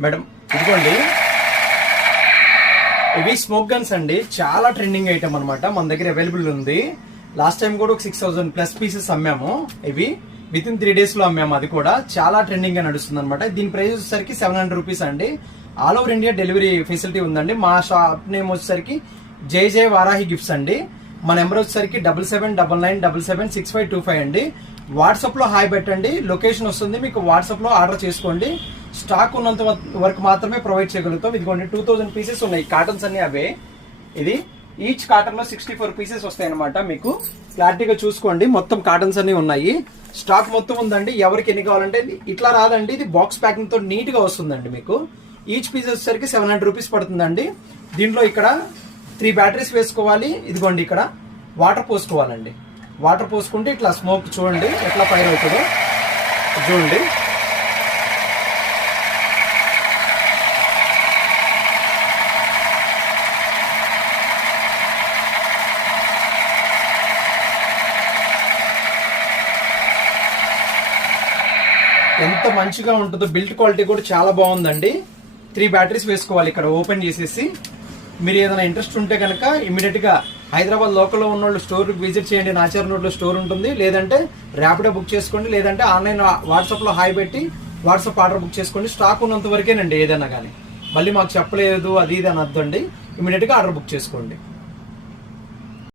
Madam ఇదిగోండి, ఇవి smoke guns అండి. చాలా ట్రెండింగ్ ఐటమ్ అనమాట, మన దగ్గర అవైలబుల్ ఉంది. లాస్ట్ టైం కూడా ఒక 6000+ పీసెస్ అమ్మాము. ఇవి విత్ ఇన్ 3 days లో అమ్మాము. అది కూడా చాలా ట్రెండింగ్ గా నడుస్తుంది అనమాట. దీని ప్రైస్ వచ్చేసరికి 700 రూపీస్ అండి. All over India delivery facility ఉందండి. మా షాప్ నేమ్ వచ్చేసరికి జై వారాహి గిఫ్ట్స్ అండి. మా నెంబర్ వచ్చేసరికి 7799776525 అండి. వాట్సాప్ లో హాయ్ పెట్టండి, లొకేషన్ వస్తుంది, మీకు వాట్సాప్ లో ఆర్డర్ చేసుకోండి. స్టాక్ ఉన్నంత వరకు మాత్రమే ప్రొవైడ్ చేయగలుగుతాం. ఇదిగోండి 2000 పీసెస్ ఉన్నాయి. కాటన్స్ అన్ని అవే. ఇది ఈచ్ కాటన్ లో 64 పీసెస్ వస్తాయి అనమాట. మీకు క్లారిటీగా చూసుకోండి, మొత్తం కాటన్స్ అన్ని ఉన్నాయి. స్టాక్ మొత్తం ఉందండి. ఎవరికి ఎన్ని కావాలంటే ఇట్లా రాదండి, ఇది బాక్స్ ప్యాకింగ్ తో నీట్ గా వస్తుందండి. మీకు ఈచ్ పీస్ వచ్చేసరికి 700 రూపీస్ పడుతుందండి. దీంట్లో ఇక్కడ 3 బ్యాటరీస్ వేసుకోవాలి. ఇదిగోండి ఇక్కడ వాటర్ పోసుకోవాలండి. వాటర్ పోసుకుంటే ఇట్లా స్మోక్ చూడండి ఎట్లా ఫైర్ అవుతుందో చూడండి. ఎంత మంచిగా ఉంటుందో, బిల్ట్ క్వాలిటీ కూడా చాలా బాగుందండి. 3 బ్యాటరీస్ వేసుకోవాలి. ఇక్కడ ఓపెన్ చేసేసి మీరు ఏదైనా ఇంట్రెస్ట్ ఉంటే కనుక ఇమీడియట్ గా హైదరాబాద్ లోకల్లో ఉన్న వాళ్ళు స్టోర్ విజిట్ చేయండి. నాచార్ రోడ్ లో స్టోర్ ఉంటుంది. లేదంటే ర్యాపిడో బుక్ చేసుకోండి. లేదంటే ఆన్లైన్ వాట్సాప్ లో హాయ్ పెట్టి వాట్సాప్ ఆర్డర్ బుక్ చేసుకోండి. స్టాక్ ఉన్నంత వరకేనండి. ఏదైనా కానీ మళ్ళీ మాకు చెప్పలేదు అది ఇది అని వద్దండి. ఇమీడియట్ గా ఆర్డర్ బుక్ చేసుకోండి.